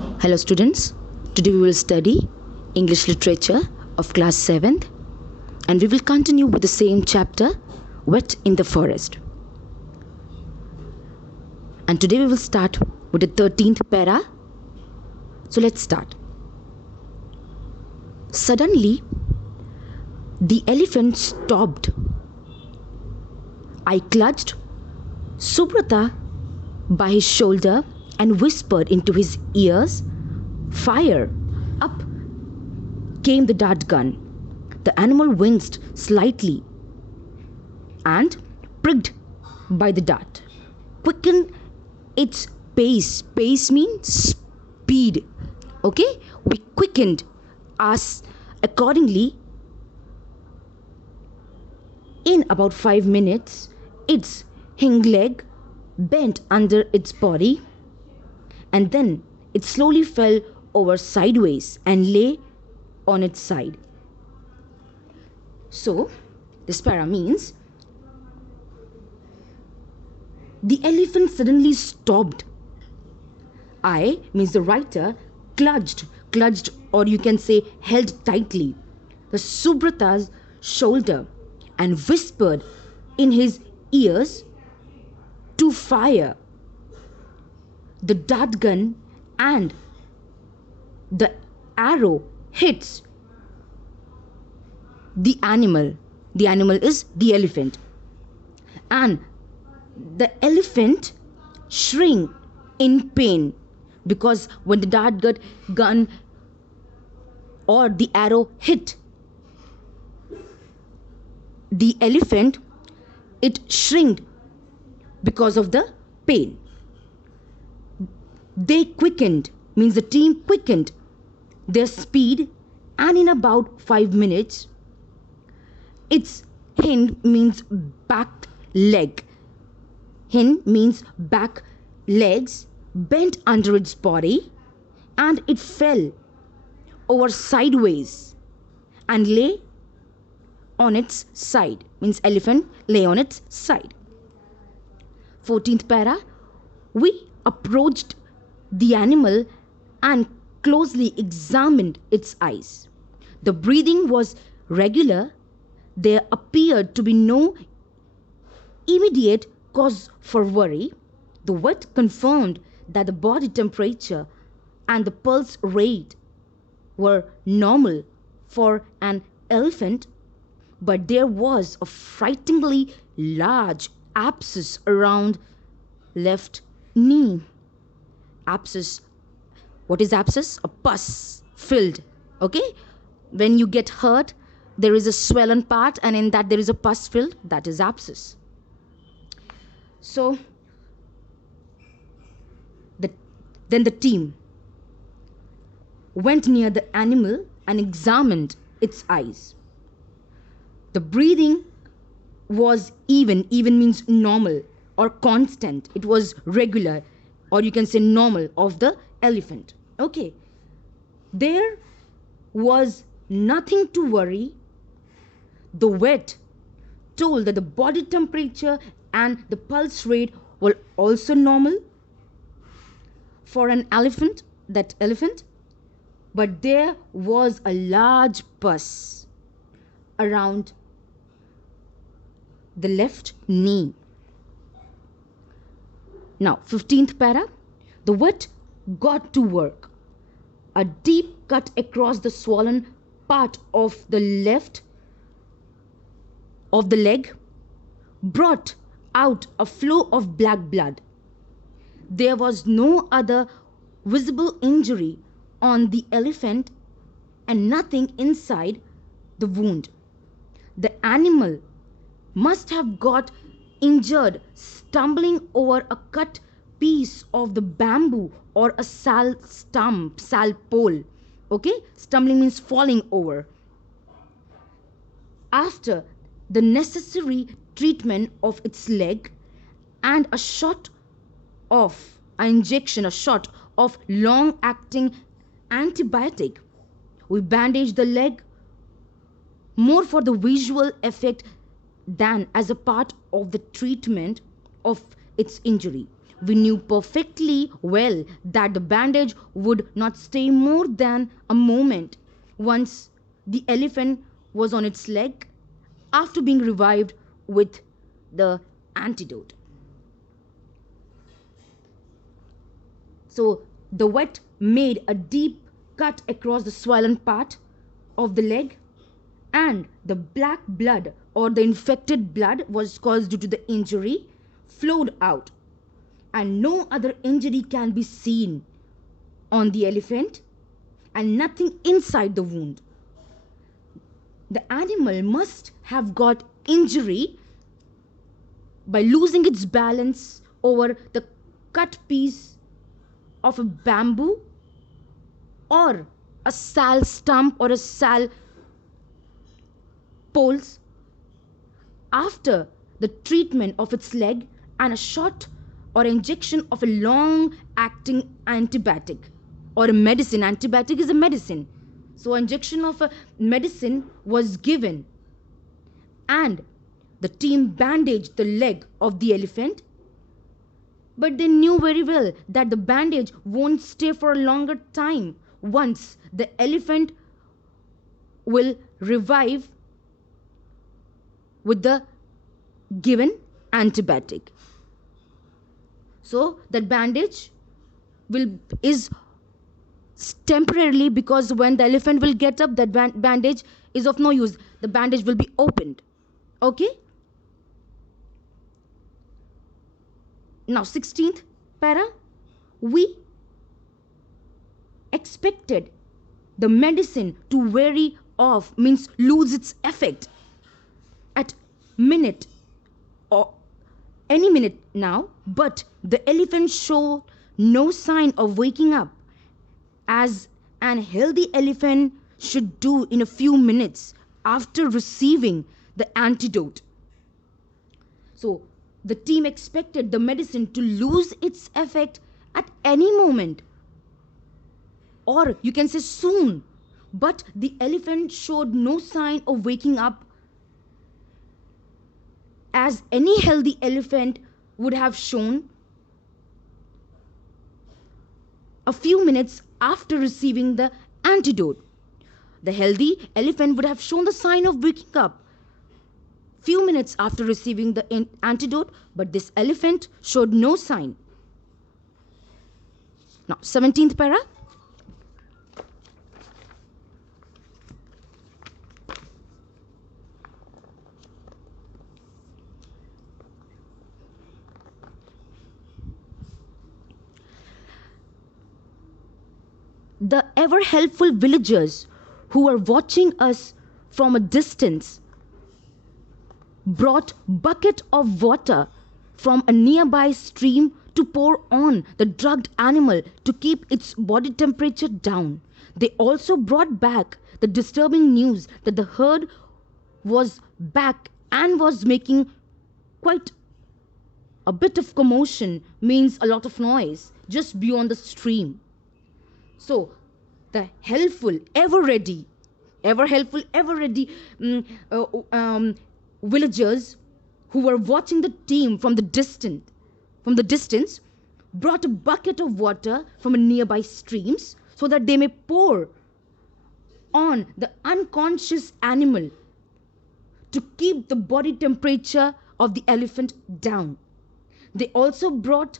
Hello students, today we will study English literature of class 7th and we will continue with the same chapter, Wet in the Forest. And today we will start with the 13th para. So let's start. Suddenly, the elephant stopped. I clutched Subrata by his shoulder and whispered into his ears, "Fire!" Up came the dart gun. The animal winced slightly and, pricked by the dart, quickened its pace. Pace means speed. Okay? We quickened us accordingly. In about 5 minutes, its hind leg bent under its body, and then it slowly fell over sideways and lay on its side. So, this para means the elephant suddenly stopped. I means the writer clutched, or you can say held tightly the Subrata's shoulder and whispered in his ears to fire. The dart gun and the arrow hits the animal. The animal is the elephant. And the elephant shrieked in pain because when the dart gun or the arrow hit the elephant, it shrieked because of the pain. They quickened, means the team quickened their speed, and in about 5 minutes, its hind means back leg. Hind means back legs bent under its body, and it fell over sideways and lay on its side. Means elephant lay on its side. 14th para. We approached the animal and closely examined its eyes. The breathing was regular. There appeared to be no immediate cause for worry. The wet confirmed that the body temperature and the pulse rate were normal for an elephant, but there was a frighteningly large abscess around left knee. Abscess. What is abscess? A pus filled. Okay? When you get hurt, there is a swollen part, and in that there is a pus filled. That is abscess. So, then the team went near the animal and examined its eyes. The breathing was even. Even means normal or constant. It was regular, or you can say normal, of the elephant. Okay. There was nothing to worry. The vet told that the body temperature and the pulse rate were also normal for an elephant, but there was a large pus around the left knee. Now, 15th para. The vet got to work. A deep cut across the swollen part of the left of the leg brought out a flow of black blood. There was no other visible injury on the elephant and nothing inside the wound. The animal must have got injured stumbling over a cut piece of the bamboo or a sal pole. Okay? Stumbling means falling over. After the necessary treatment of its leg and a shot of long-acting antibiotic, we bandaged the leg more for the visual effect than as a part of the treatment of its injury. We knew perfectly well that the bandage would not stay more than a moment once the elephant was on its leg after being revived with the antidote. So the vet made a deep cut across the swollen part of the leg, and the black blood or the infected blood was caused due to the injury flowed out, and no other injury can be seen on the elephant and nothing inside the wound. The animal must have got injury by losing its balance over the cut piece of a bamboo or a sal stump or a sal poles after the treatment of its leg and a shot or injection of a long acting antibiotic or a medicine. Antibiotic is a medicine. So injection of a medicine was given, and the team bandaged the leg of the elephant, but they knew very well that the bandage won't stay for a longer time once the elephant will revive with the given antibiotic. So that bandage is temporarily, because when the elephant will get up, that bandage is of no use. The bandage will be opened. Okay? Now 16th para, we expected the medicine to wear off, means lose its effect at minute or any minute now, but the elephant showed no sign of waking up, as an healthy elephant should do in a few minutes after receiving the antidote. So the team expected the medicine to lose its effect at any moment, or you can say soon, but the elephant showed no sign of waking up, as any healthy elephant would have shown a few minutes after receiving the antidote. The healthy elephant would have shown the sign of waking up few minutes after receiving the antidote, but this elephant showed no sign. Now 17th para, the ever helpful villagers who were watching us from a distance brought bucket of water from a nearby stream to pour on the drugged animal to keep its body temperature down. They also brought back the disturbing news that the herd was back and was making quite a bit of commotion, means a lot of noise, just beyond the stream. So the helpful, ever helpful, ever ready villagers who were watching the team from the distance brought a bucket of water from a nearby streams so that they may pour on the unconscious animal to keep the body temperature of the elephant down. They also brought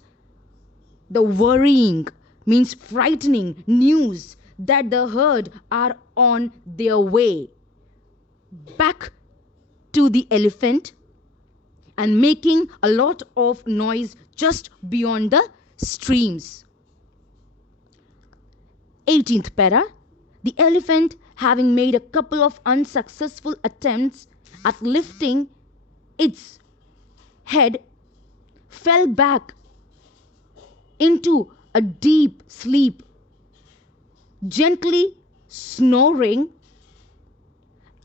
the worrying, means frightening news that the herd are on their way back to the elephant and making a lot of noise just beyond the streams. 18th para, the elephant, having made a couple of unsuccessful attempts at lifting its head, fell back into a deep sleep, gently snoring.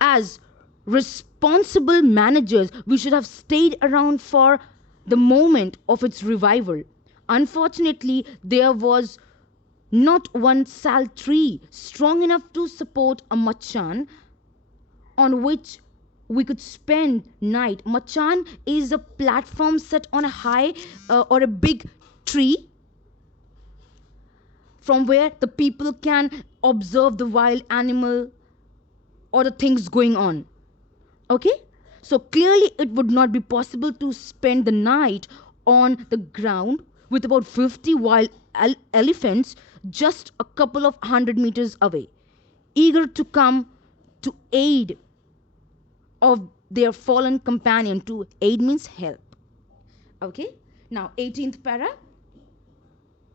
As responsible managers, we should have stayed around for the moment of its revival. Unfortunately, there was not one sal tree strong enough to support a machan on which we could spend night. Machan is a platform set on a high or a big tree from where the people can observe the wild animal or the things going on. Okay? So clearly it would not be possible to spend the night on the ground with about 50 wild elephants just a couple of 100 meters away, eager to come to aid of their fallen companion. To aid means help. Okay? Now 18th para.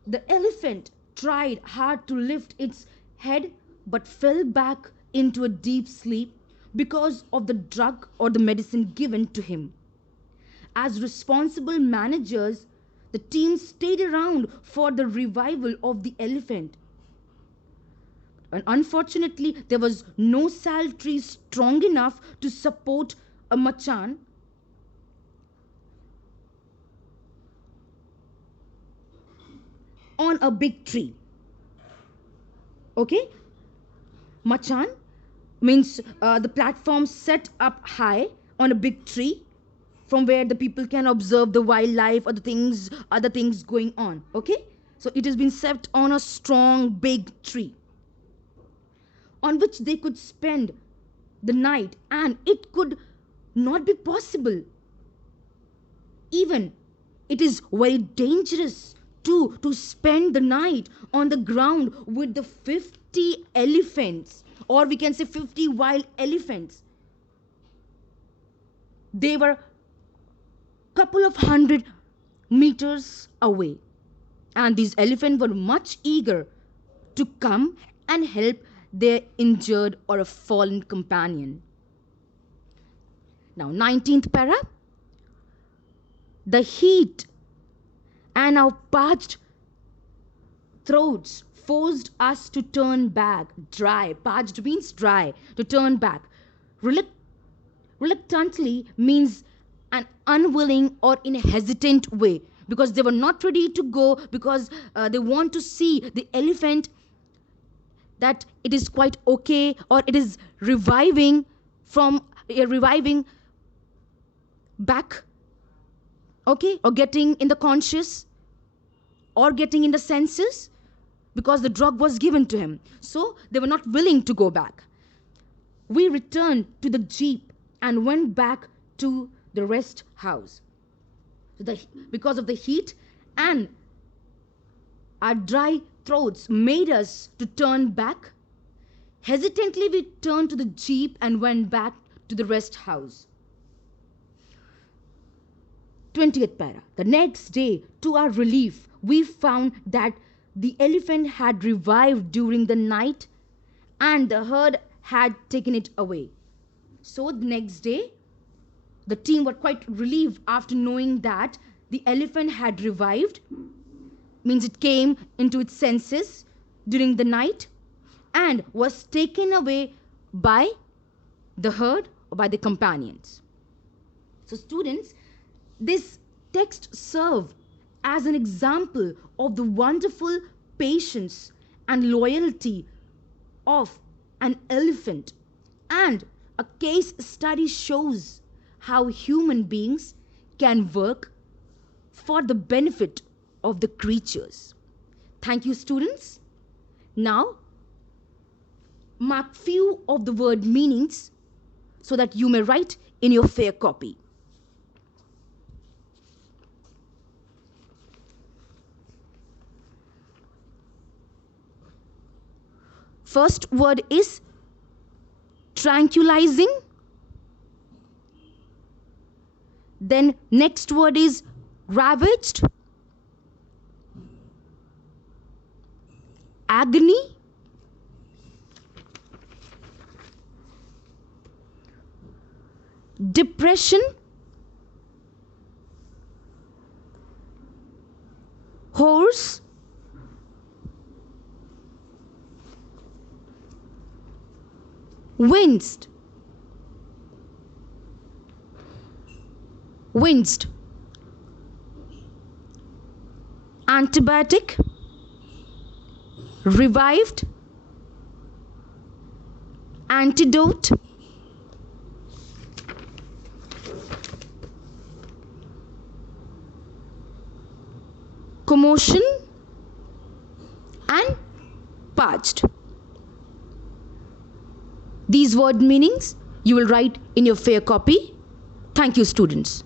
The elephant tried hard to lift its head but fell back into a deep sleep because of the drug or the medicine given to him. As responsible managers, the team stayed around for the revival of the elephant. And unfortunately, there was no sal tree strong enough to support a machan. On a big tree. Okay? Machan means the platform set up high on a big tree from where the people can observe the wildlife or the other things going on. Okay? So it has been set on a strong big tree on which they could spend the night, and it could not be possible. Even it is very dangerous to spend the night on the ground with the 50 elephants, or we can say 50 wild elephants. They were couple of 100 meters away, and these elephants were much eager to come and help their injured or a fallen companion. Now 19th para. The heat and our parched throats forced us to turn back. Dry. Parched means dry. To turn back. Reluctantly means an unwilling or in a hesitant way, because they were not ready to go, because they want to see the elephant that it is quite okay, or it is reviving back, okay, or getting in the conscious or getting in the senses, because the drug was given to him. So they were not willing to go back. We returned to the jeep and went back to the rest house. Because of the heat and our dry throats made us to turn back. Hesitantly we turned to the jeep and went back to the rest house. 20th para. The next day, to our relief, we found that the elephant had revived during the night and the herd had taken it away. So the next day, the team were quite relieved after knowing that the elephant had revived, means it came into its senses during the night and was taken away by the herd or by the companions. So students, this text serves as an example of the wonderful patience and loyalty of an elephant, and a case study shows how human beings can work for the benefit of the creatures. Thank you, students. Now, mark few of the word meanings so that you may write in your fair copy. First word is tranquilizing. Then next word is ravaged, agony, depression, horse, winced, antibiotic, revived, antidote, motion and parched. These word meanings you will write in your fair copy. Thank you, students.